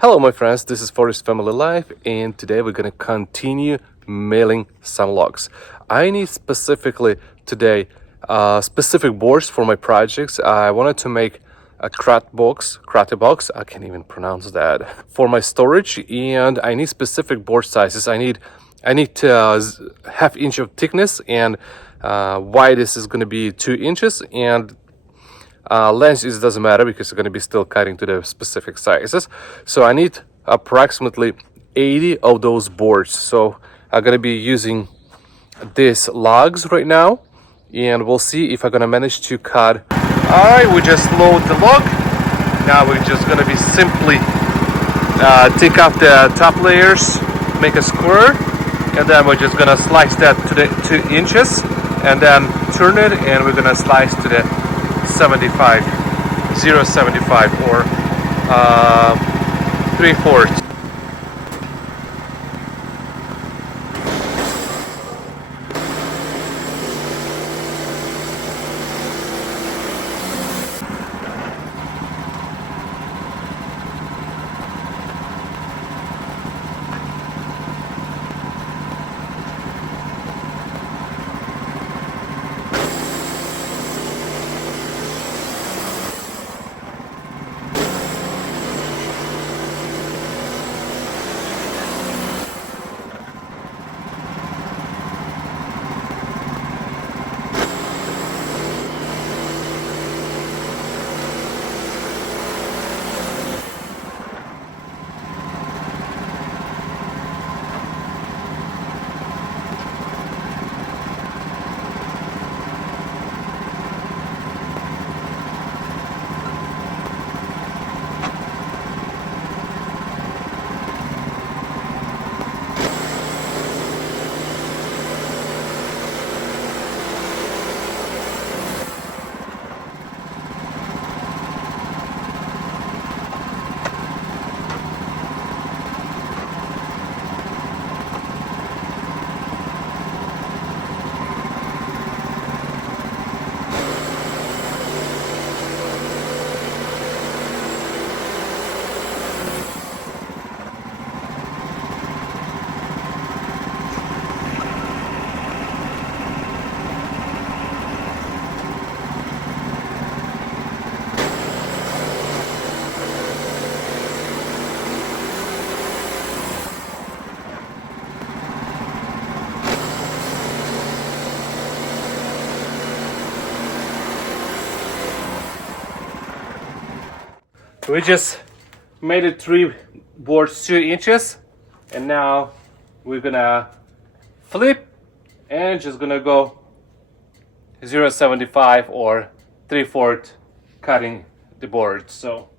Hello my friends, this is Forest Family Life and today we're gonna continue mailing some logs. I need specifically today specific boards for my projects. I wanted to make a craty box, I can't even pronounce that, for my storage, and I need specific board sizes. I need half inch of thickness, and widest is gonna be 2 inches, and length it doesn't matter because it's going to be still cutting to the specific sizes. So I need approximately 80 of those boards. So I'm going to be using these logs right now, and we'll see if I'm going to manage to cut. All right, we just load the log. Now we're just going to be simply take off the top layers, make a square, and then we're just going to slice that to the 2 inches, and then turn it, and we're going to slice to the 0.75 or 3/4. We just made it 3 boards 2 inches, and now we're gonna flip and just gonna go 0.75 or 3/4 cutting the board. So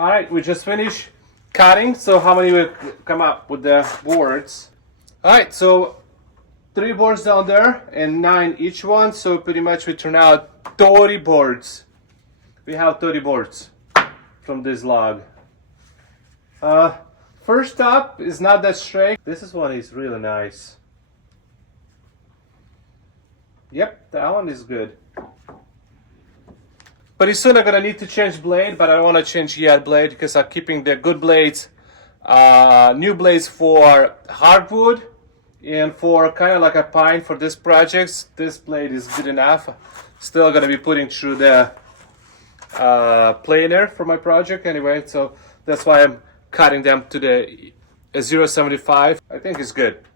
All right, we just finished cutting. So how many will come up with the boards? All right, so 3 boards down there and 9 each one. So pretty much we turn out 30 boards. We have 30 boards from this log. First up is not that straight. This one is really nice. Yep, that one is good. Pretty soon I'm gonna need to change blade, but I don't want to change yet blade because I'm keeping the good blades, new blades for hardwood and for kind of like a pine for this project. This blade is good enough. Still gonna be putting through the planer for my project anyway, so that's why I'm cutting them to the 0.75. I think it's good.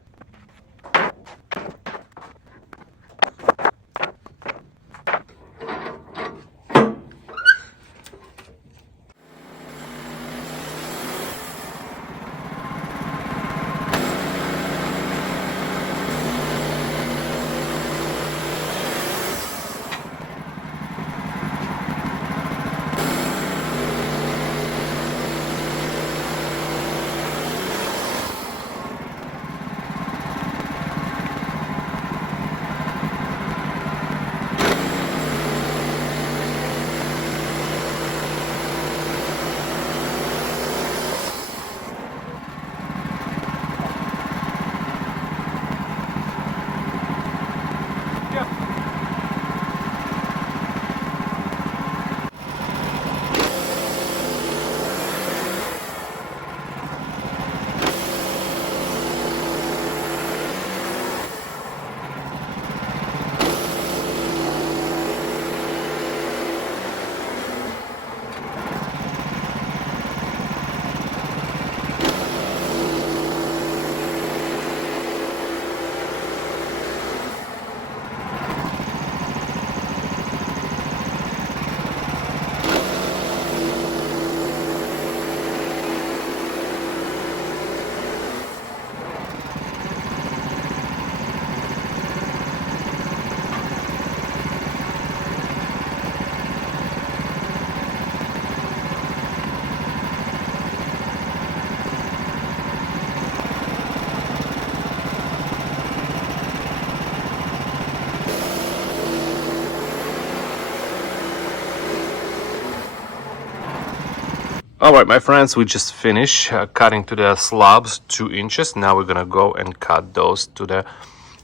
Alright my friends, we just finished cutting to the slabs 2 inches. Now we're gonna go and cut those to the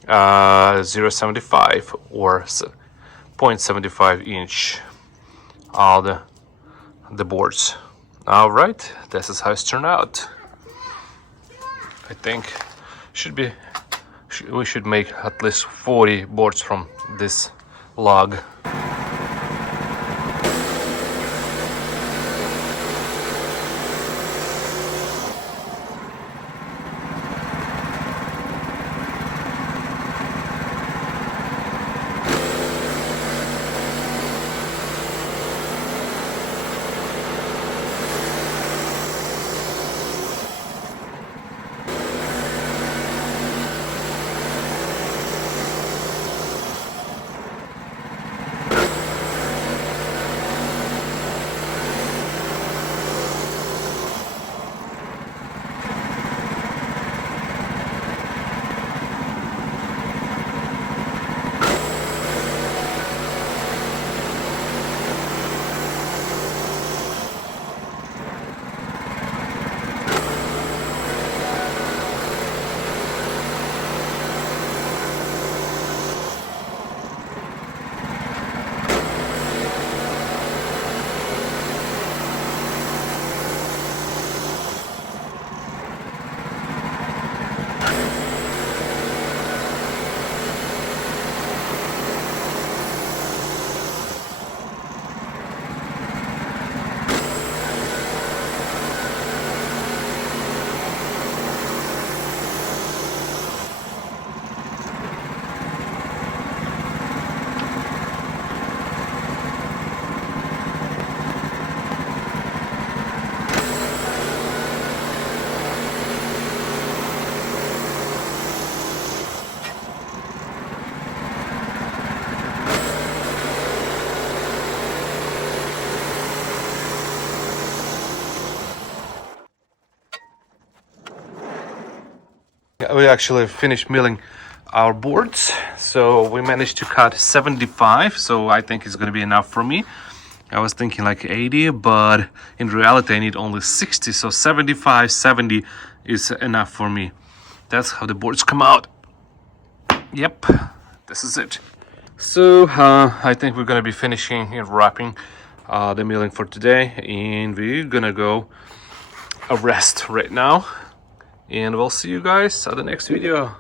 0.75 or 0.75 inch all the boards. Alright, this is how it's turned out. I think we should make at least 40 boards from this log. we actually finished milling our boards. So we managed to cut 75. So I think it's gonna be enough for me. I was thinking like 80, but in reality I need only 60. So 75, 70 is enough for me. That's how the boards come out. Yep, this is it. So I think we're gonna be finishing and wrapping the milling for today, and we're gonna go rest right now, and we'll see you guys at the next video.